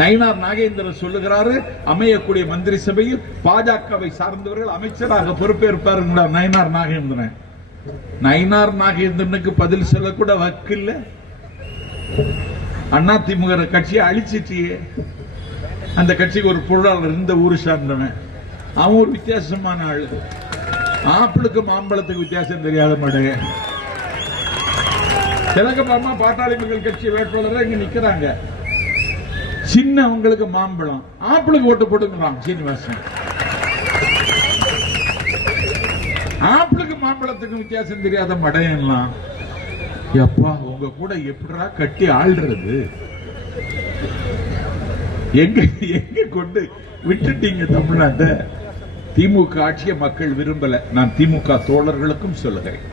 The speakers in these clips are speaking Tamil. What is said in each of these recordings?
நயினார் நாகேந்திரன் சொல்லுகிறாரு, அமையக்கூடிய மந்திரி சபையில் பாஜகவை சார்ந்தவர்கள் அமைச்சராக பொறுப்பேற்பாருங்கிறார் நயினார் நாகேந்திரன். நயினார் நாகேந்திரனுக்கு பதில் சொல்லக்கூட வக்கில்ல. அதிமுக கட்சியை அழிச்சிட்டியே. அந்த கட்சிக்கு ஒரு பொருளாளர் இந்த ஊரு சார்ந்தவன், அவன் ஒரு வித்தியாசமான ஆளு. ஆப்பிளுக்கு மாம்பழத்துக்கு வித்தியாசம் தெரியாத மாட்டேங்க. திலகபாமா பாட்டாளி மக்கள் கட்சி வேட்பாளர் இங்க நிக்கிறாங்க. சின்னவங்களுக்கு மாம்பழம், ஆப்பிளுக்கு ஓட்டு போட்டுக்கிறான் சீனிவாசன். ஆப்பிளுக்கு மாம்பழத்துக்கு வித்தியாசம் தெரியாத மடையெல்லாம் எப்பா உங்க கூட எப்படா கட்டி ஆள்றது? எங்க எங்க கொண்டு விட்டுட்டீங்க தமிழ்நாட்டை? திமுக ஆட்சியை மக்கள் விரும்பல. நான் திமுக தோழர்களுக்கும் சொல்லுகிறேன்.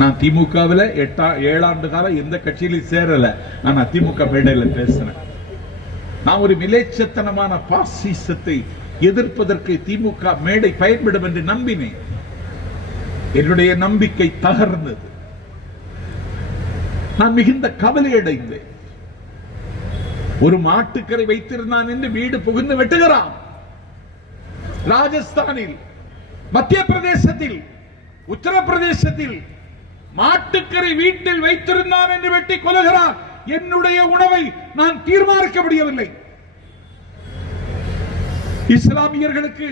நான் திமுகவில் 7 ஆண்டு காலம் எந்த கட்சியிலும் சேரல. நான் அதிமுக மேடையில் பேசுறேன். நான் ஒரு மிலேச்சத்தனமான பாசிசத்தை எதிர்ப்பதற்கு திமுக மேடை பயன்படும் என்று நம்பினேன். என்னுடைய நம்பிக்கை தகர்ந்தது. நான் மிகுந்த கவலை அடைந்தேன். ஒரு மாட்டுக்கரை வைத்திருந்தான் என்று வீடு புகுந்து வெட்டுகிறான். ராஜஸ்தானில், மத்திய பிரதேசத்தில், உத்தரப்பிரதேசத்தில் மாட்டுக்கரை வீட்டில் வைத்திருந்தான் என்று வெட்டி கொல்லுகிறார். என்னுடைய உணவை நான் தீர்மானிக்க முடியவில்லை. இஸ்லாமியர்களுக்கு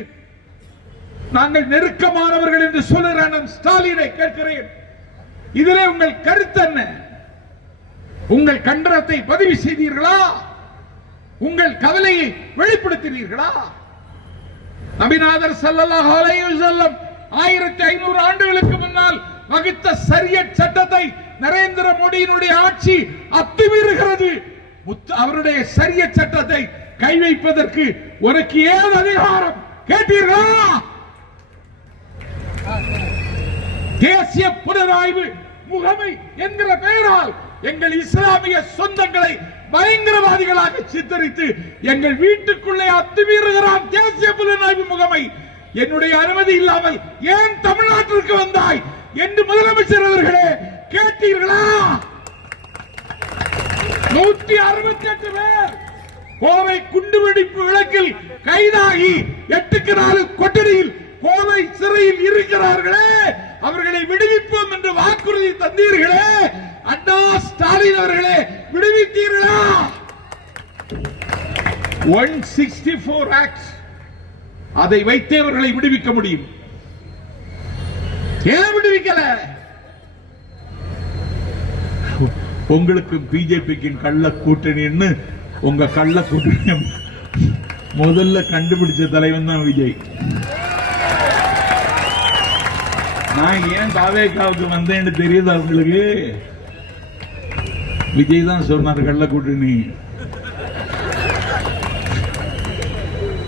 நாங்கள் நெருக்கமானவர்கள் என்று சொல்லுகிற ஸ்டாலினை கேட்கிறேன், இதிலே உங்கள் கருத்து என்ன? உங்கள் கண்டனத்தை பதிவு செய்தீர்களா? உங்கள் கவலையை வெளிப்படுத்தினீர்களா? நபிநாதர் ஸல்லல்லாஹு அலைஹி வஸல்லம் 1500 ஆண்டுகளுக்கு முன்னால் வகுத்த ஷரியத் சட்டத்தை நரேந்திர மோடியினுடைய ஆட்சி அத்துமீறுகிறது. அவருடைய ஷரியத் சட்டத்தை கை வைப்பதற்கு உனக்கு ஏன் அதிகாரம் கேட்டீர்களா? தேசிய புலனாய்வு முகமை என்கிற பெயரால் எங்கள் இஸ்லாமிய சொந்தங்களை பயங்கரவாதிகளாக சித்தரித்து எங்கள் வீட்டுக்குள்ளே அத்துமீறுகிறான் தேசிய புலனாய்வு முகமை. என்னுடைய அனுமதி இல்லாமல் ஏன் தமிழ்நாட்டிற்கு வந்தாய் என்று முதலமைச்சர் அவர்களே கேட்டீர்களா? 168 பேர் கோவை குண்டுவெடிப்பு வழக்கில் கைதாகி 8க்கு 4 கொட்டடியில் கோவை சிறையில் இருக்கிறார்களே, அவர்களை விடுவிப்போம் என்று வாக்குறுதி தந்தீர்களே, அண்ணா ஸ்டாலின் அவர்களே விடுவித்தீர்களா? 164 ஆக்ட், அதை வைத்தே அவர்களை விடுவிக்க முடியும். ஏன் விடுவிக்கல? உங்களுக்கு பிஜேபிக்கு கள்ள கூட்டணின்னு உங்க கள்ள கூட்டணி முதல்ல கண்டுபிடிச்ச தலைவன் தான் விஜய். நான் ஏன் தாவேகாவுக்கு வந்தேன்னு தெரியுது அவங்களுக்கு. விஜய் தான் சொன்னார் கள்ள கூட்டணி.